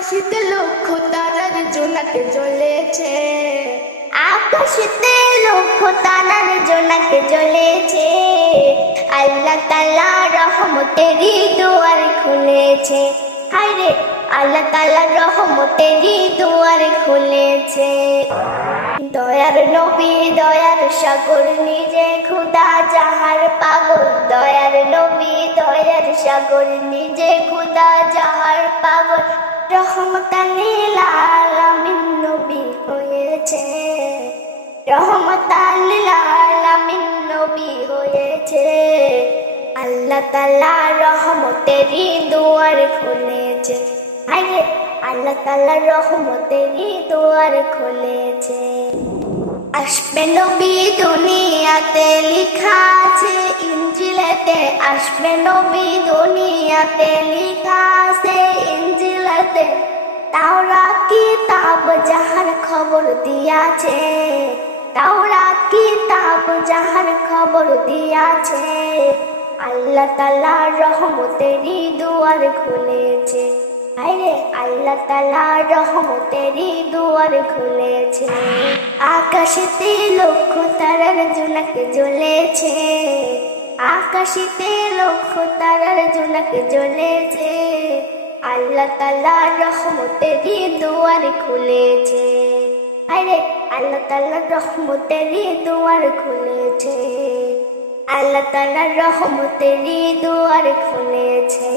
আকাশিতে লক্ষ তারার জোনাকে জ্বলেছে, আকাশিতে লক্ষ তারার জোনাকে জ্বলেছে। আল্লাহ তাআলা রহমতেরই দুয়ার খুলেছে, হায়রে আল্লাহ তাআলা রহমতেরই দুয়ার খুলেছে। দয়ার নবী দয়ার সাগর নিজে খোদা যাহার পাগল, দয়ার নবী দয়ার সাগর নিজে খোদা যাহার পাগল। রহমতান লিল আলামিন নবী হয়েছে, রহমতান লিল আলামিন নবী হয়েছে। আল্লাহ তাআলা রহমতেরই দুয়ার খুলেছে, হায়রে আল্লাহ তাআলা রহমতেরই দুয়ার খুলেছে। আসবে নবী দুনিয়াতে লেখা আছে ইনজিলেতে, আসবে নবী দুনিয়াতে লেখা আছে ইনজিলেতে। তাওরাত কিতাব যাহার খবর দিয়াছে, তাওরাত কিতাব যাহার খবর দিয়াছে। আল্লাহ তাআলা রহমতেরই দুয়ার খুলেছে, হায়রে আল্লাহ তাআলা রহমতেরই দুয়ার খুলেছে। আকাশেতে লক্ষ তারার জোনাকে জ্বলেছে, আকাশেতে লক্ষ তারার জোনাকে জ্বলেছে। আল্লাহ তাআলা রহমতেরই দুয়ার খুলেছে, হায়রে আল্লাহ তাআলা রহমতেরই দুয়ার খুলেছে। আল্লাহ তাআলা রহমতেরই দুয়ার খুলেছে।